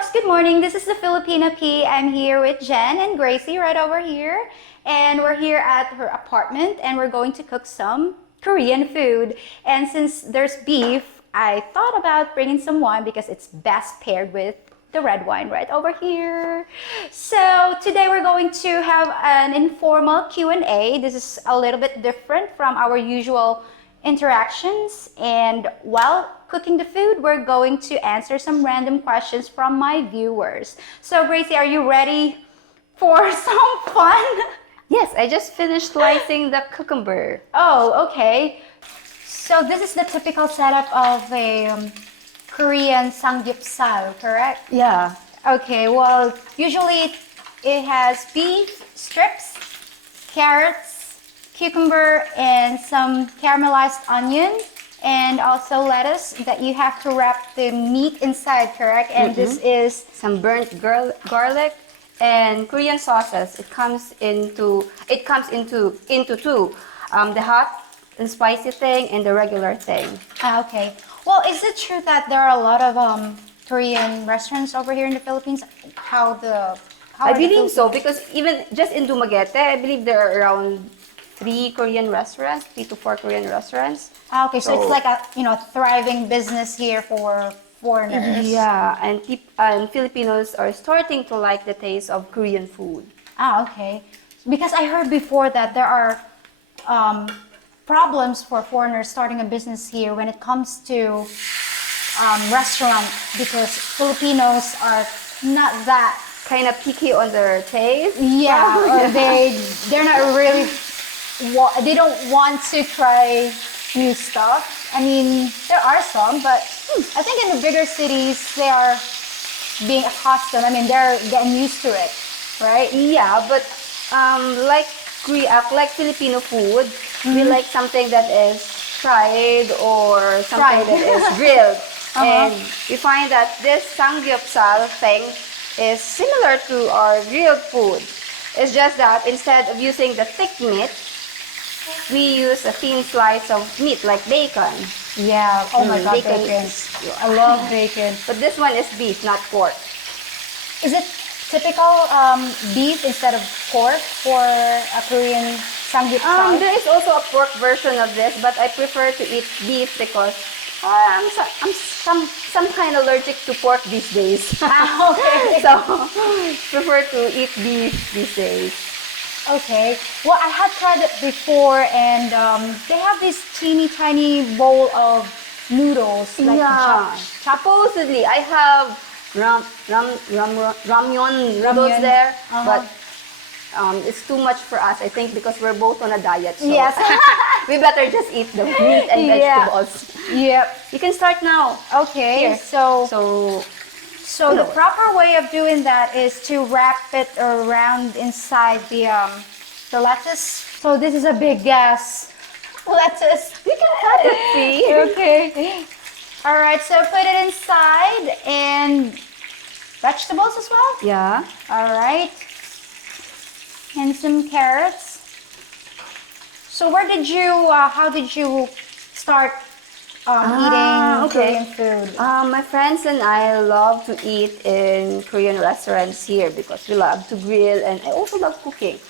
folks, good morning. This is the Filipina Pea. I'm here with Jen and Gracey right over here. And we're here at her apartment and we're going to cook some Korean food. And since there's beef, I thought about bringing some wine because it's best paired with the red wine right over here. So today we're going to have an informal Q&A. This is a little bit different from our usual interactions, and while cooking the food, we're going to answer some random questions from my viewers. So Gracey, are you ready for some fun? Yes, I just finished slicing the cucumber. Oh, okay. So this is the typical setup of a Korean samgyeopsal, correct? Yeah. Okay, well, usually it has beef strips, carrots, cucumber, and some caramelized onion, and also lettuce that you have to wrap the meat inside, correct? And this is Some burnt garlic and Korean sauces. It comes into two. The hot and spicy thing and the regular thing. okay. Well, is it true that there are a lot of Korean restaurants over here in the Philippines? I believe so, because even just in Dumaguete, I believe there are around 3 to 4 Korean restaurants. Okay, so it's like a thriving business here for foreigners. Yeah, and Filipinos are starting to like the taste of Korean food. Okay. Because I heard before that there are problems for foreigners starting a business here when it comes to restaurant, because Filipinos are not that Kind of picky on their taste. yeah, or they're not really they don't want to try new stuff. I mean, there are some, but I think in the bigger cities they are being accustomed. I mean, they're getting used to it, right? Yeah, but like Filipino food, we like something that is fried or something that is grilled. And we find that this samgyeopsal thing is similar to our grilled food. It's just that instead of using the thick meat, we use a thin slice of meat like bacon. Yeah. Oh my God, bacon bacon. is- I love bacon. But this one is beef, not pork. Is it typical beef instead of pork for a Korean samgyeopsal? There is also a pork version of this, but I prefer to eat beef because I'm some kind of allergic to pork these days. Okay. So prefer to eat beef these days. Okay. Well, I had tried it before, and they have this teeny tiny bowl of noodles. Like Supposedly, I have ramyeon noodles Ramyeon. there, but it's too much for us, I think, because we're both on a diet. So Yes. we better just eat the meat and vegetables. Yep. You can start now. Okay. Here. So the proper way of doing that is to wrap it around inside the lettuce. So this is a big gas lettuce. You can cut it, see? Okay. All right. So put it inside, and vegetables as well. Yeah. All right. And some carrots. So how did you start eating Korean food? My friends and I love to eat in Korean restaurants here because we love to grill, and I also love cooking,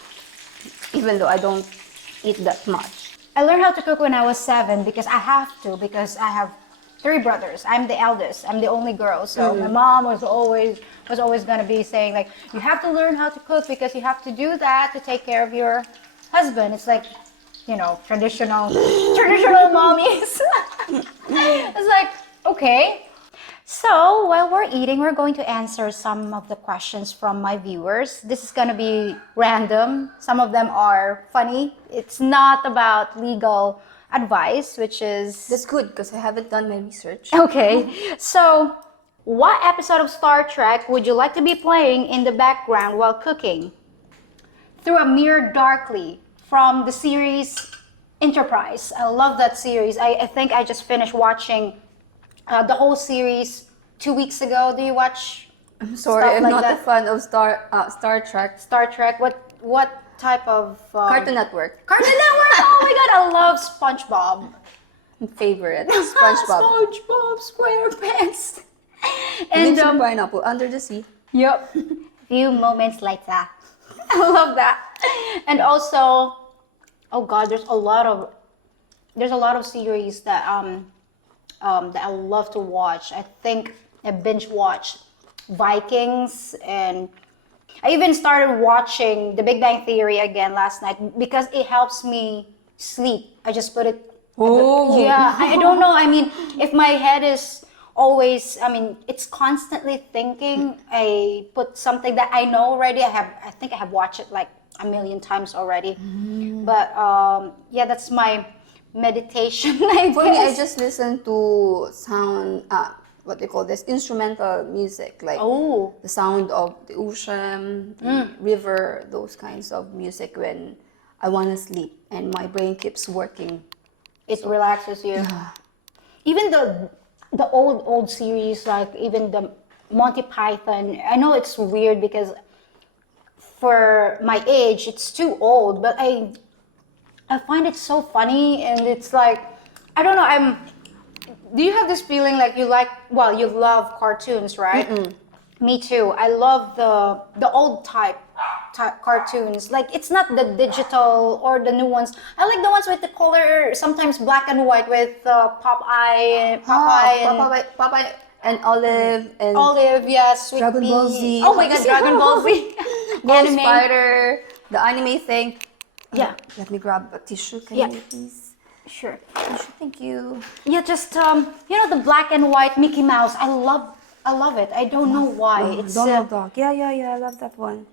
even though I don't eat that much. I learned how to cook when I was 7 because I have to, because I have 3 brothers. I'm the eldest. I'm the only girl. So my mom was always going to be saying, like, you have to learn how to cook because you have to do that to take care of your husband. It's like, traditional mommies. It's like, okay. So while we're eating, we're going to answer some of the questions from my viewers. This is going to be random. Some of them are funny. It's not about legal advice, which is... That's good because I haven't done my research. Okay. So, what episode of Star Trek would you like to be playing in the background while cooking? Through a Mirror Darkly from the series Enterprise. I love that series. I think I just finished watching the whole series 2 weeks ago. Do you watch? I'm sorry, I'm like not that? a fan of Star Trek. Star Trek. What type of Cartoon Network. Cartoon Network. Oh my God, I love SpongeBob. Favorite. SpongeBob. SpongeBob SquarePants. And Lives in pineapple under the sea. yep. Few moments later. I love that. And also, oh God, there's a lot of series that that I love to watch. I think I binge watched Vikings, and I even started watching The Big Bang Theory again last night because it helps me sleep. I just put it. Oh. Yeah, I don't know. I mean, if my head is always, I mean, it's constantly thinking. I put something that I know already. I think I have watched it like a million times already. But yeah, that's my meditation. I For me, I guess. just listen to sound, what they call this, instrumental music, like Oh. the sound of the ocean, the river, those kinds of music when I want to sleep and my brain keeps working. It relaxes you. Yeah. Even the old series, like even the Monty Python. I know it's weird because for my age, it's too old, but I find it so funny, and it's like, I don't know. Do you have this feeling like you love cartoons, right? Me too. I love the old type cartoons. Like, it's not the digital or the new ones. I like the ones with the color, sometimes black and white with Popeye, Popeye and Olive and Olive, yeah, Sweet Dragon Pea. Ball Z. Oh my God, Dragon Ball Z. Gold Anime. Spider, the anime thing. Yeah. Let me grab a tissue, can Yeah. you please? Sure. Tissue, thank you. Yeah, just the black and white Mickey Mouse. I love it. I don't know why. It's Donald Duck. Yeah, I love that one.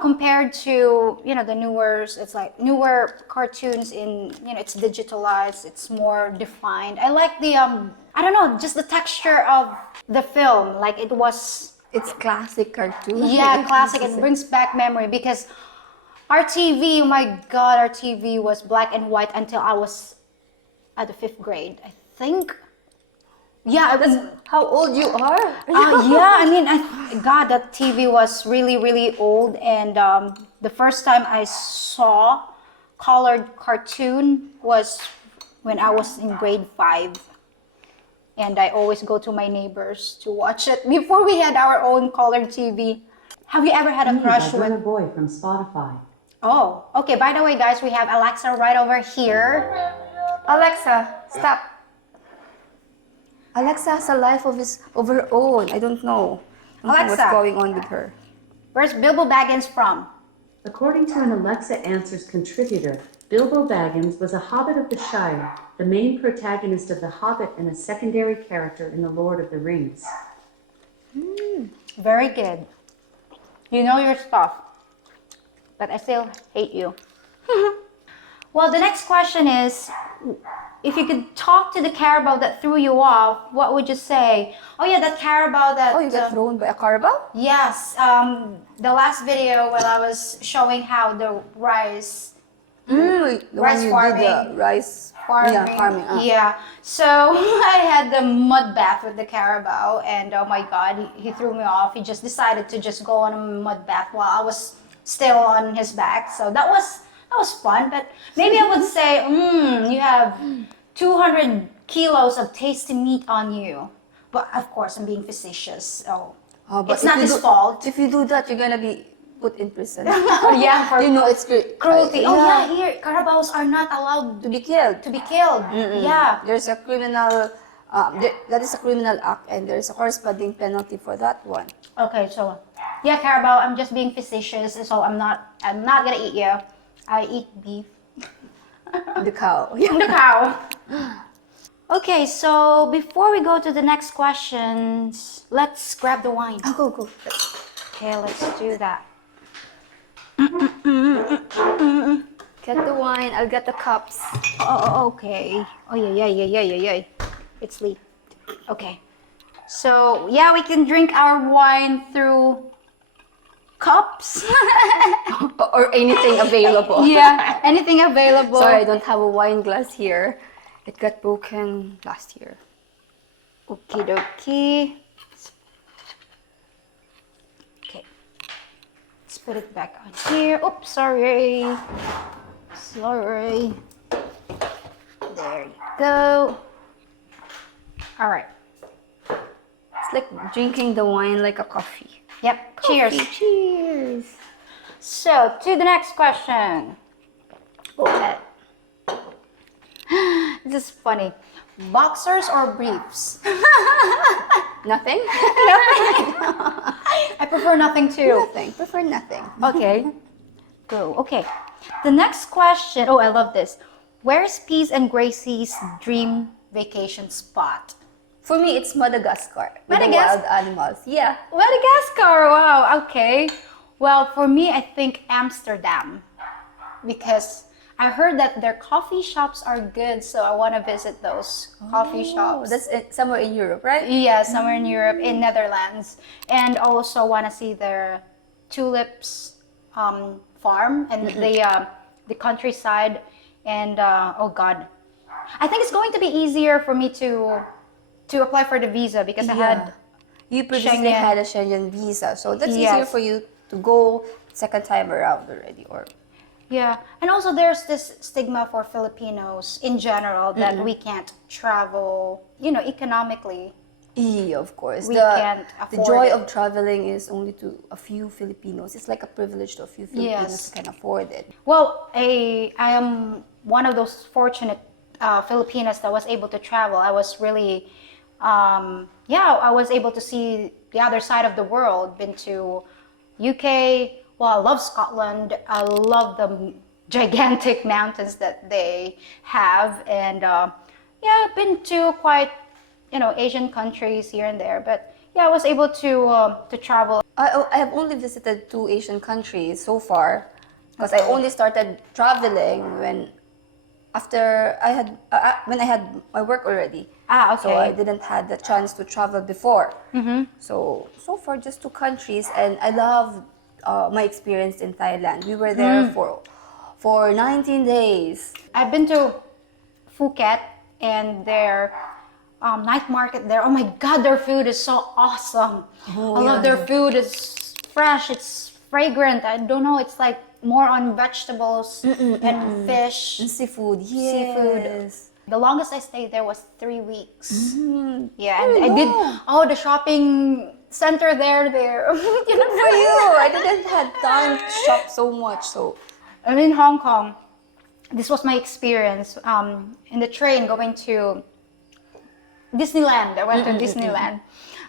compared to the it's like newer cartoons it's digitalized, it's more defined. I like the I don't know, just the texture of the film, like it was It's classic cartoon. yeah, classic. It brings back memory because our TV, oh my God, our TV was black and white until I was at the 5th grade, I think. Yeah, That's how old you are. yeah, I mean, God, that TV was really, really old. And the first time I saw colored cartoon was when I was in grade 5. And I always go to my neighbors to watch it before we had our own colored TV. Have you ever had a crush by Burna with... Boy from Spotify. Oh, okay. By the way, guys, we have Alexa right over here. Alexa, stop. Alexa has a life of her own. I don't know. I don't know Alexa. what's going on with her. Where's Bilbo Baggins from? According to an Alexa Answers contributor, Bilbo Baggins was a hobbit of the Shire, the main protagonist of The Hobbit and a secondary character in The Lord of the Rings. Very good. You know your stuff. But I still hate you. Well, the next question is, if you could talk to the Carabao that threw you off, what would you say? Oh yeah, that Carabao that... Oh, you got thrown by a Carabao? Yes. The last video when I was showing how the rice The Rice one you farming. did the rice farming. Yeah, farming. Yeah. So I had the mud bath with the Carabao, and oh my God, he threw me off. He just decided to just go on a mud bath while I was still on his back. So that was fun. But maybe I would say, you have 200 kilos of tasty meat on you. But of course, I'm being facetious. So Oh, but it's if not you his do- fault. If you do that, you're gonna be put in prison. Yeah, for You know, it's cruelty. Oh yeah, here Carabaos are not allowed to be killed. to be killed. Yeah. There's a criminal, that is a criminal act, and there's a corresponding penalty for that one. Okay, so yeah, Carabao, I'm just being facetious, so I'm not gonna eat you. I eat beef. The cow. The cow. Okay, so before we go to the next questions, let's grab the wine. Oh, go. Okay, let's do that. Get the wine, I'll get the cups. Oh, okay. Oh, yeah. It's late. Okay. So, yeah, we can drink our wine through cups. Or anything available. Yeah, anything available. Sorry, I don't have a wine glass here. It got broken last year. Okie dokie. Okay. Let's put it back on here. Oops, sorry. Sorry. There you go. All right. It's like drinking the wine like a coffee. Yep. Cheers. Coffee, cheers. So, to the next question. Go ahead. This is funny. Boxers or briefs? Nothing? I prefer nothing too. Nothing. Prefer nothing. Okay. Go. Okay. The next question. Oh, I love this. Where's Peace and Gracey's dream vacation spot? For me, it's Madagascar. With the Madagascar? wild animals. Yeah. Madagascar. Wow. Okay. Well, for me, I think Amsterdam, because I heard that their coffee shops are good, so I want to visit those coffee shops. That's somewhere in Europe, right? Yeah, somewhere in Europe, in Netherlands, and also want to see their tulips farm and the countryside. And oh God, I think it's going to be easier for me to apply for the visa because I had You previously Schengen. had a Schengen visa, so that's Yes. easier for you to go second time around already. Or yeah, and also there's this stigma for Filipinos in general that we can't travel, economically. yeah, of course. We can't The afford joy it. of traveling is only to a few Filipinos. It's like a privilege to a few Filipinos Yes. who can afford it. Well, I am one of those fortunate Filipinas that was able to travel. I was really, I was able to see the other side of the world. Been to UK. Well, I love Scotland. I love the gigantic mountains that they have, and I've been to quite, Asian countries here and there. But yeah, I was able to travel. I have only visited 2 Asian countries so far, because I only started traveling when I had my work already. Ah, okay. So I didn't had the chance to travel before. So far just 2 countries, and I love my experience in Thailand. We were there for 19 days. I've been to Phuket and their night market there. Oh my God, their food is so awesome. I love their food. It's fresh. It's fragrant. I don't know. It's like more on vegetables and fish. And seafood, Seafood. yes. The longest I stayed there was 3 weeks. Yeah, Oh, and I did. no. Oh, the shopping center there. Good for you. I didn't have time to shop so much. So And in Hong Kong, this was my experience in the train going to Disneyland. I went to Disneyland.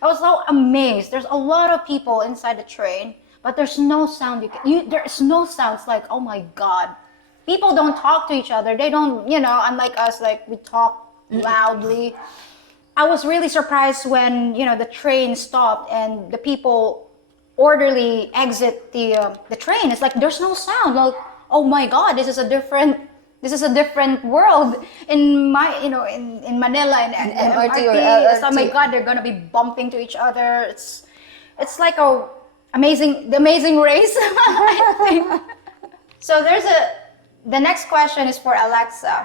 I was so amazed. There's a lot of people inside the train, but there's no sound. There's no sounds. Like, oh my God, people don't talk to each other. They don't, unlike us, like we talk loudly. I was really surprised when the train stopped and the people orderly exit the train. It's like there's no sound. Like, oh my God, this is a different world in my in Manila and MRT or MRT. Oh my LRT. God, they're gonna be bumping to each other. It's like the amazing race. I think. So the next question is for Alexa.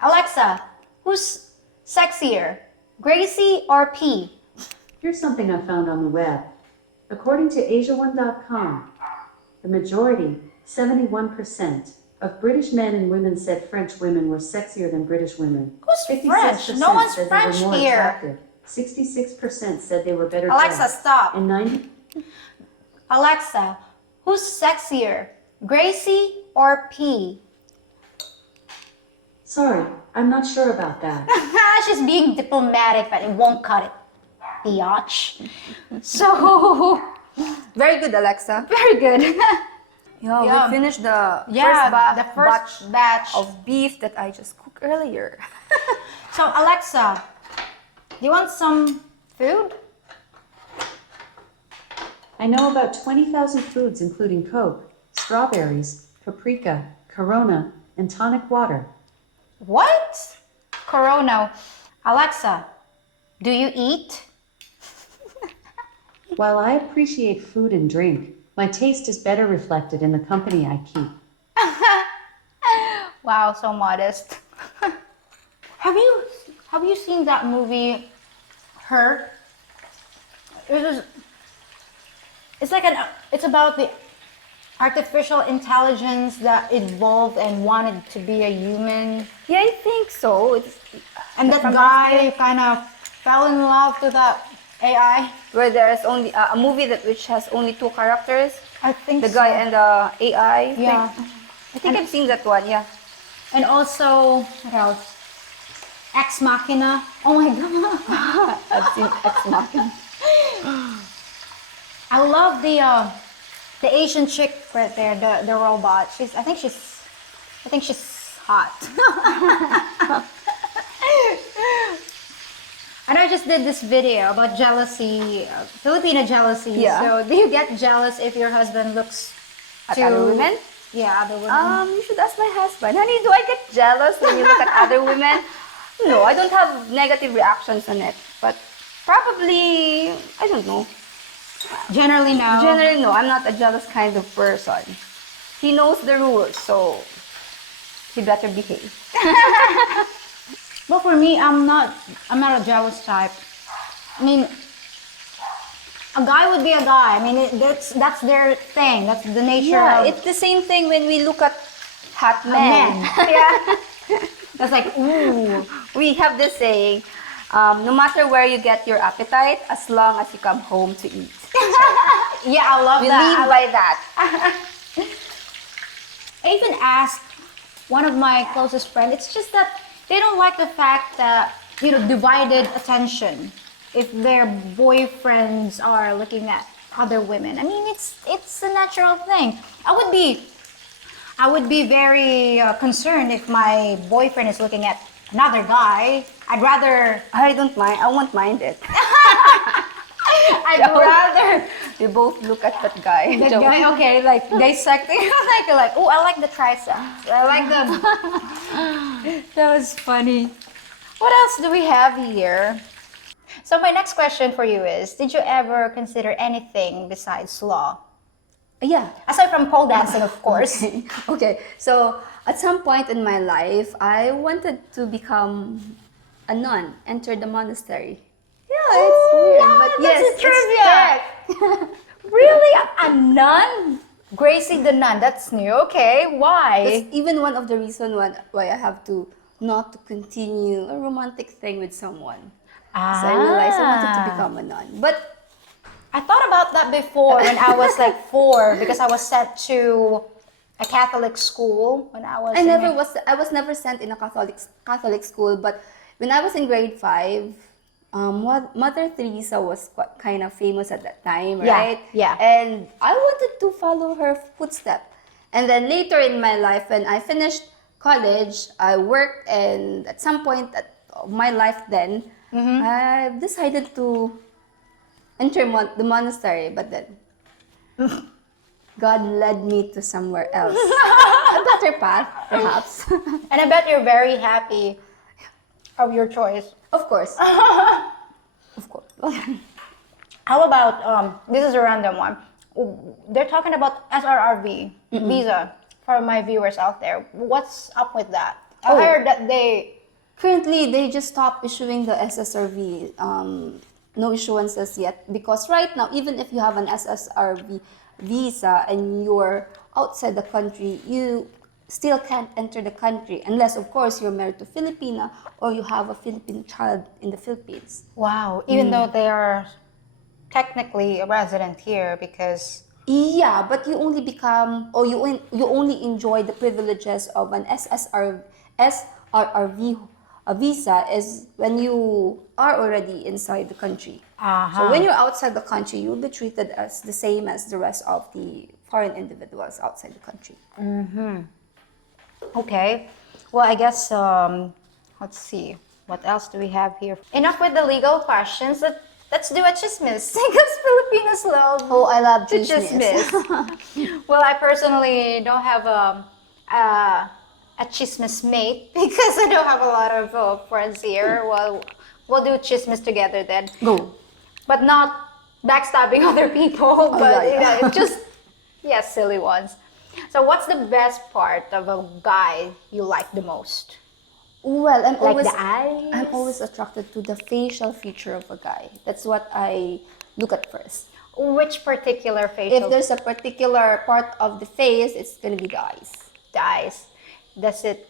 Alexa, who's sexier, Gracey or P? Here's something I found on the web. According to Asia1.com, the majority, 71%, of British men and women said French women were sexier than British women. Who's French? No one's said French they were more here. attractive. 66% said they were better Alexa, dressed. stop. And 90... Alexa, who's sexier, Gracey or P? Sorry, I'm not sure about that. She's being diplomatic, but it won't cut it, biatch. So, very good, Alexa. very good. Yeah, we finished the the first first batch. of beef that I just cooked earlier. So, Alexa, do you want some food? I know about 20,000 foods including Coke, strawberries, paprika, Corona, and tonic water. What? Corona. Alexa, do you eat? While I appreciate food and drink, my taste is better reflected in the company I keep. Wow, so modest. Have you seen that movie, Her? It's about the artificial intelligence that evolved and wanted to be a human, Yeah, I think so. and that guy kind of fell in love to that AI? where there is only a movie that which has only two characters, I think the guy and the AI. Yeah. I think I've seen that one. Yeah. And also, what else? Ex Machina. Oh my god. I've seen Ex Machina. I love the Asian chick right there, the robot. I think she's hot. And I just did this video about jealousy, Filipino jealousy. Yeah. So, do you get jealous if your husband looks At other women? Yeah, other women. You should ask my husband. Honey, do I get jealous when you look at other women? No, I don't have negative reactions on it. But probably, I don't know. Generally, no. Generally, no. I'm not a jealous kind of person. He knows the rules, so he better behave. Well, for me, I'm not a jealous type. I mean, a guy would be a guy. I mean, that's their thing. That's the nature of it's the same thing when we look at hot men. men. Yeah. That's like, ooh. We have this saying, no matter where you get your appetite, as long as you come home to eat. Yeah, I love We that. live by that. I even asked one of my closest friends. It's just that they don't like the fact that, divided attention if their boyfriends are looking at other women. I mean, it's a natural thing. I would be very concerned if my boyfriend is looking at another guy. I'd rather I don't mind. I won't mind it. I'd rather We both look at that guy. the guy, okay, like dissecting, like, oh, I like the triceps. I like the. That was funny. What else do we have here? So my next question for you is: did you ever consider anything besides law, Yeah. aside from pole dancing, of course? Okay. So at some point in my life, I wanted to become a nun, enter the monastery. Yeah, it's weird, wow, but that's yes, a trivia. Really, a nun? Gracey the nun. That's new. Okay, why? That's even one of the reasons why I have to not to continue a romantic thing with someone. So I realized I wanted to become a nun. But I thought about that before when I was like 4 because I was sent to a Catholic school when I was. I was never sent in a Catholic school. But when I was in grade 5, Mother Teresa was kind of famous at that time, right? Yeah. And I wanted to follow her footsteps. And then later in my life, when I finished college, I worked, and at some point of my life then, I decided to enter the monastery, but then God led me to somewhere else. A better path, perhaps. And I bet you're very happy of your choice. Of course. Of course. How about this is a random one. They're talking about SRRV visa for my viewers out there. What's up with that? I heard that Currently, they just stopped issuing the SSRV. No issuances yet, because right now, even if you have an SSRV visa and you're outside the country, you still can't enter the country unless, of course, you're married to Filipina or you have a Filipino child in the Philippines. wow, even though they are technically a resident here because Yeah, but you only become, or you only enjoy the privileges of an SRRV visa is when you are already inside the country. So when you're outside the country, you'll be treated as the same as the rest of the foreign individuals outside the country. okay. Well, I guess let's see. What else do we have here? Enough with the legal questions. Let's do a chismis because Filipinos love. Oh, I love to chismis. Well, I personally don't have a chismis mate because I don't have a lot of friends here. Well, we'll do chismis together then. Go. But not backstabbing other people, but yeah. it's just silly ones. So, what's the best part of a guy you like the most? Well, I'm Like the eyes? I'm always attracted to the facial feature of a guy. That's what I look at first. Which particular facial If there's a particular part of the face, it's gonna be the eyes. eyes? Does it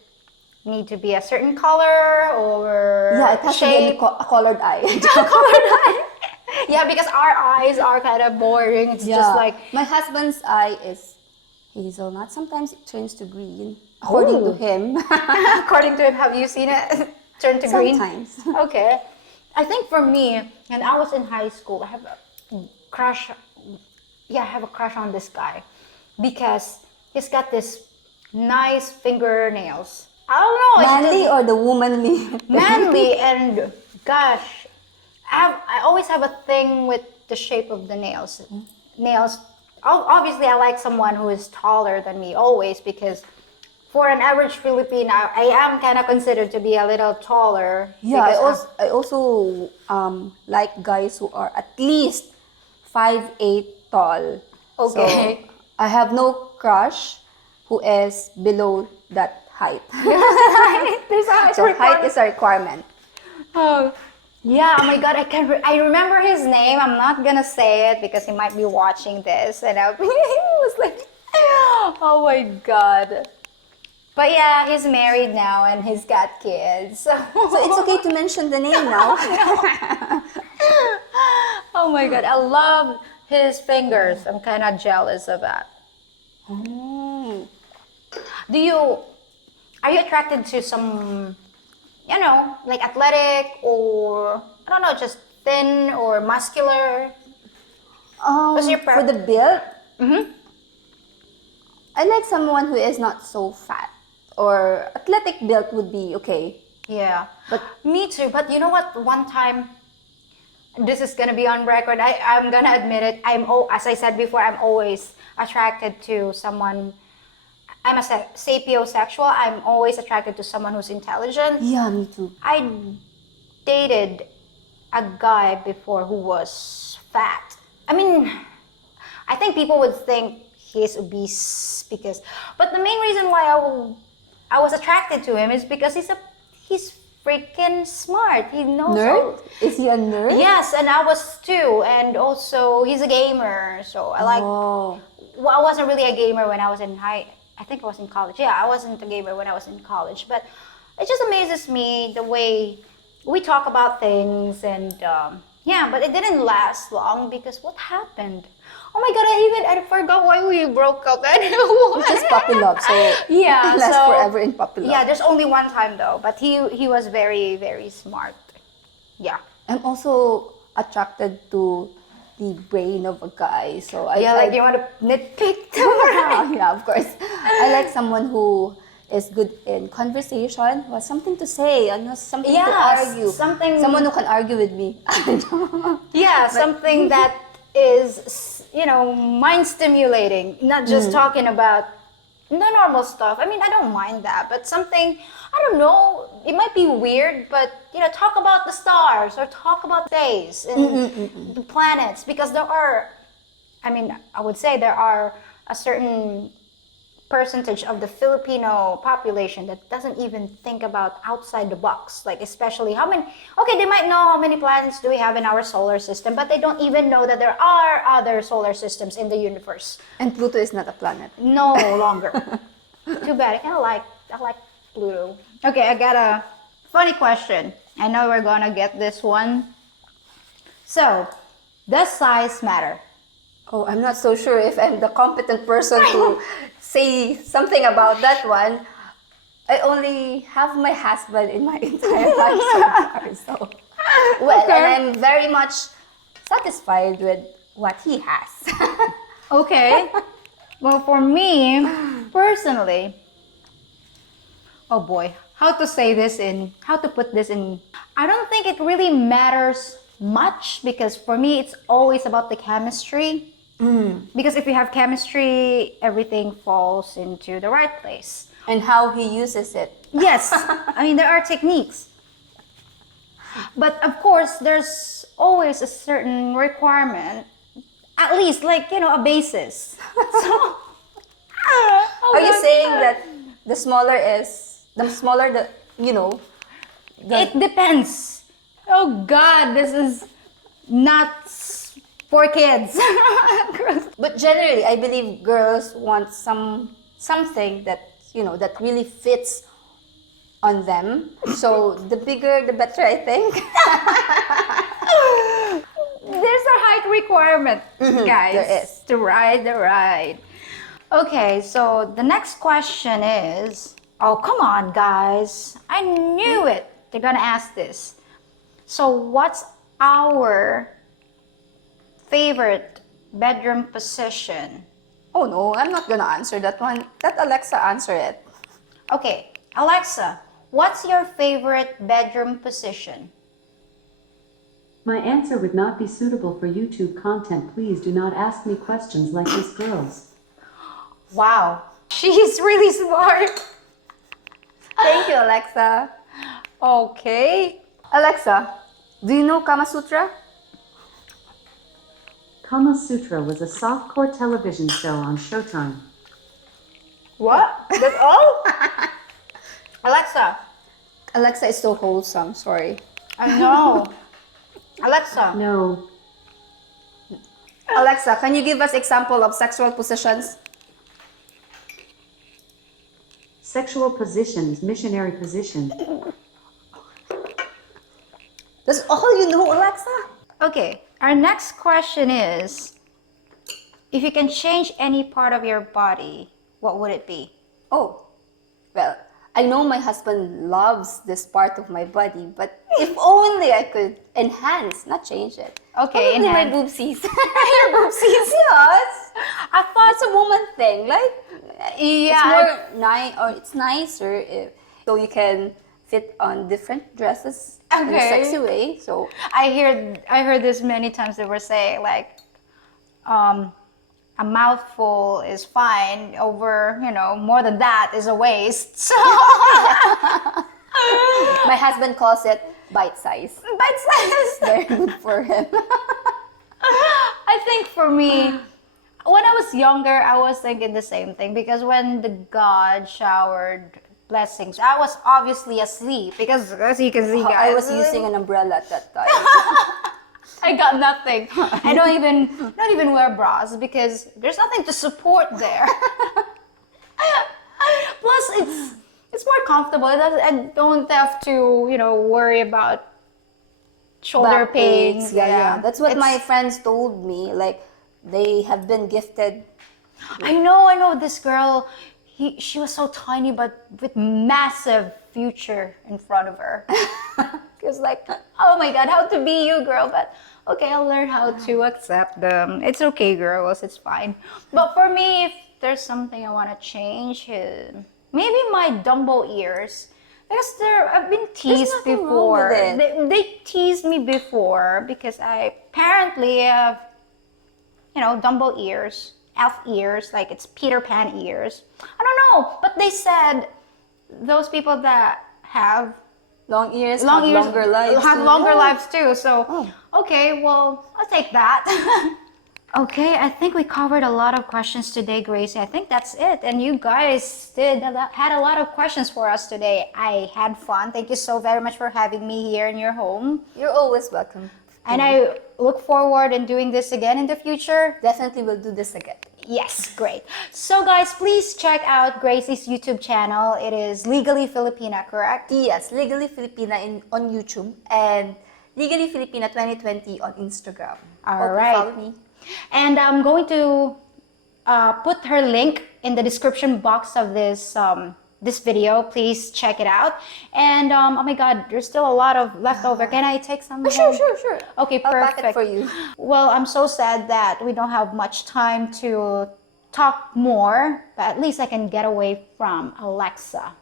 need to be a certain color or Yeah, it has to be shape? a colored eye. Colored eye. Yeah, because our eyes are kind of boring. It's just like my husband's eye is hazelnut. Sometimes it turns to green, according to him. according to him. Have you seen it turn to green? Sometimes. Okay. I think for me, when I was in high school, I have a crush. Yeah, I have a crush on this guy because he's got this nice fingernails. I don't know. It's Manly just or the womanly? manly and gosh, I always have a thing with the shape of the nails. Nails. Obviously, I like someone who is taller than me always because for an average Filipino, I am kind of considered to be a little taller. Yeah, because I also like guys who are at least 5'8" tall. Okay. So, I have no crush who is below that height. There's a height So height requirement. is a requirement. Oh, yeah. Oh my God, I remember his name. I'm not gonna say it because he might be watching this, and he was like, oh my God. But yeah, he's married now and he's got kids. So So it's okay to mention the name now. oh my God, I love his fingers. I'm kind of jealous of that. Mm. Are you attracted to some, like athletic or, I don't know, just thin or muscular? What's your For the build, Mm-hmm. I like someone who is not so fat. Or athletic build would be okay. Yeah, but me too. But you know what? One time, this is gonna be on record. I'm gonna admit it. As I said before, I'm always attracted to someone. I'm a sapiosexual. I'm always attracted to someone who's intelligent. Yeah, me too. I dated a guy before who was fat. I mean, I think people would think he's obese but the main reason why I was attracted to him is because he's freaking smart. He knows. Nerd? Is he a nerd? Yes, and I was too. And also, he's a gamer. So I like. Oh. Well, I wasn't really a gamer when I was in I think I was in college. Yeah, I wasn't a gamer when I was in college. But it just amazes me the way we talk about things. And yeah, but it didn't last long because what happened? Oh my God, I forgot why we broke up. It's just puppy love, so Yeah, it lasts so- forever in puppy love. Yeah, there's only one time though, but he was very, very smart. Yeah. I'm also attracted to the brain of a guy, so I Yeah, like you want to nitpick them, right? yeah, of course. I like someone who is good in conversation, who has something to say, and has something to Yes, argue. something- Someone who can argue with me. Yeah, something that is, mind stimulating, not just talking about the normal stuff. I mean, I don't mind that, but something, I don't know, it might be weird, but, talk about the stars or talk about space and the planets, because I would say there are a certain percentage of the Filipino population that doesn't even think about outside the box, like especially they might know how many planets do we have in our solar system, but they don't even know that there are other solar systems in the universe. And Pluto is not a planet. No longer. Too bad. I like Pluto. Okay, I got a funny question. I know we're gonna get this one. So, does size matter? Oh, I'm not so sure if I'm the competent person to say something about that one. I only have my husband in my entire life so far. So, well, Okay. and I'm very much satisfied with what he has. Okay. Well, for me, personally, oh boy, how to put this in, I don't think it really matters much because for me, it's always about the chemistry. Because if you have chemistry, everything falls into the right place. And how he uses it. Yes, I mean, there are techniques. But of course, there's always a certain requirement, at least a basis. So, Are you saying that the smaller the it depends. Oh God, this is not for kids. But generally, I believe girls want something that that really fits on them. So the bigger, the better, I think. There's requirement, guys, there is. to ride the ride. Okay, so the next question is, oh, come on, guys. I knew it. They're gonna ask this. So what's our favorite bedroom position? Oh no, I'm not gonna answer that one. Let Alexa answer it. Okay, Alexa, what's your favorite bedroom position? My answer would not be suitable for YouTube content. Please do not ask me questions like this, girls. Wow, she's really smart. Thank you, Alexa. Okay. Alexa, do you know Kama Sutra? Kama Sutra was a softcore television show on Showtime. What? That's all? Alexa. Alexa is so wholesome, sorry. I know. Alexa. No, Alexa, can you give us example of sexual positions? sexual positions, missionary position. That's all you know, Alexa? Okay, our next question is, if you can change any part of your body, what would it be? Oh, well, I know my husband loves this part of my body, but if only I could enhance, not change it. Okay, Probably my enhance. boobsies. Your boobsies? Yes. I thought it's a woman thing. Like, Yeah, it's more nice, or it's nicer if so you can fit on different dresses in a Okay. sexy way. So I heard this many times. They were saying like, a mouthful is fine. Over, more than that is a waste. So my husband calls it bite size. bite size. Very good for him. I think for me, when I was younger, I was thinking the same thing because when the God showered blessings, I was obviously asleep because, as you can see, guys, I was using an umbrella at that time. I got nothing. I don't even wear bras because there's nothing to support there. Plus, it's more comfortable. I don't have to worry about shoulder Back pains. aches, yeah. That's what my It's- friends told me. Like, they have been gifted. I know this girl. She was so tiny, but with massive future in front of her. It was like, oh my God, how to be you, girl? But okay, I'll learn how to accept them. It's okay, girls. It's fine. But for me, if there's something I want to change, maybe my Dumbo ears. Because I've been teased nothing wrong before. with it. They teased me before because I apparently have Dumbo ears, elf ears, like it's Peter Pan ears. I don't know, but they said those people that have Long ears, long have ears longer lives. have too. longer Yeah. lives too. So, okay, well, I'll take that. Okay, I think we covered a lot of questions today, Gracey. I think that's it. And you guys had a lot of questions for us today. I had fun. Thank you so very much for having me here in your home. You're always welcome. And I look forward in doing this again in the future. Definitely will do this again. Yes, great. So guys, please check out Gracey's YouTube channel. It is Legally Filipina, correct? Yes, Legally Filipina on YouTube and Legally Filipina 2020 on Instagram. All Hope you right. follow me. And I'm going to put her link in the description box of this video. Please check it out. And oh my God, there's still a lot of leftover. Can I take some? Sure, home? sure. Okay, I'll perfect. pack it for you. Well, I'm so sad that we don't have much time to talk more, but at least I can get away from Alexa.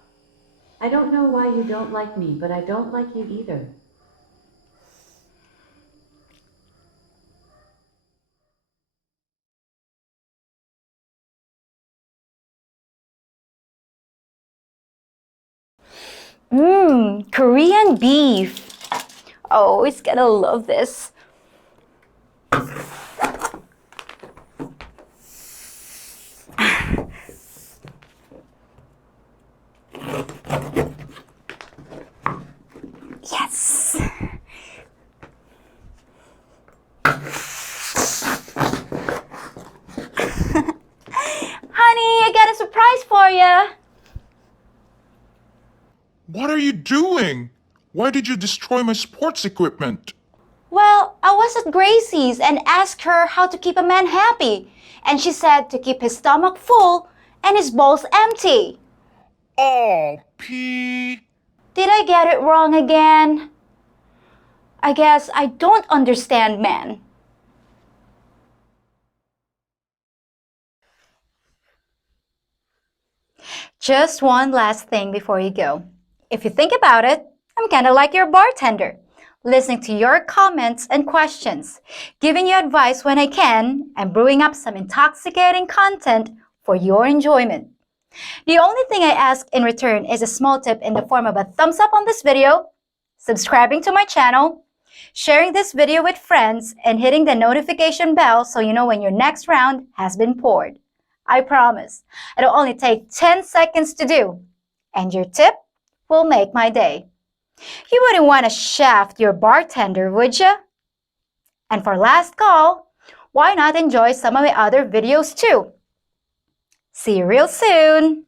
I don't know why you don't like me, but I don't like you either. Korean beef. Oh, it's gonna love this. Yes. Honey, I got a surprise for you. What are you doing? Why did you destroy my sports equipment? Well, I was at Gracey's and asked her how to keep a man happy. And she said to keep his stomach full and his bowls empty. Oh, P. Did I get it wrong again? I guess I don't understand men. Just one last thing before you go. If you think about it, I'm kind of like your bartender, listening to your comments and questions, giving you advice when I can, and brewing up some intoxicating content for your enjoyment. The only thing I ask in return is a small tip in the form of a thumbs up on this video, subscribing to my channel, sharing this video with friends, and hitting the notification bell so you know when your next round has been poured. I promise, it'll only take 10 seconds to do, and your tip will make my day. You wouldn't want to shaft your bartender, would you? And for last call, why not enjoy some of my other videos too? See you real soon!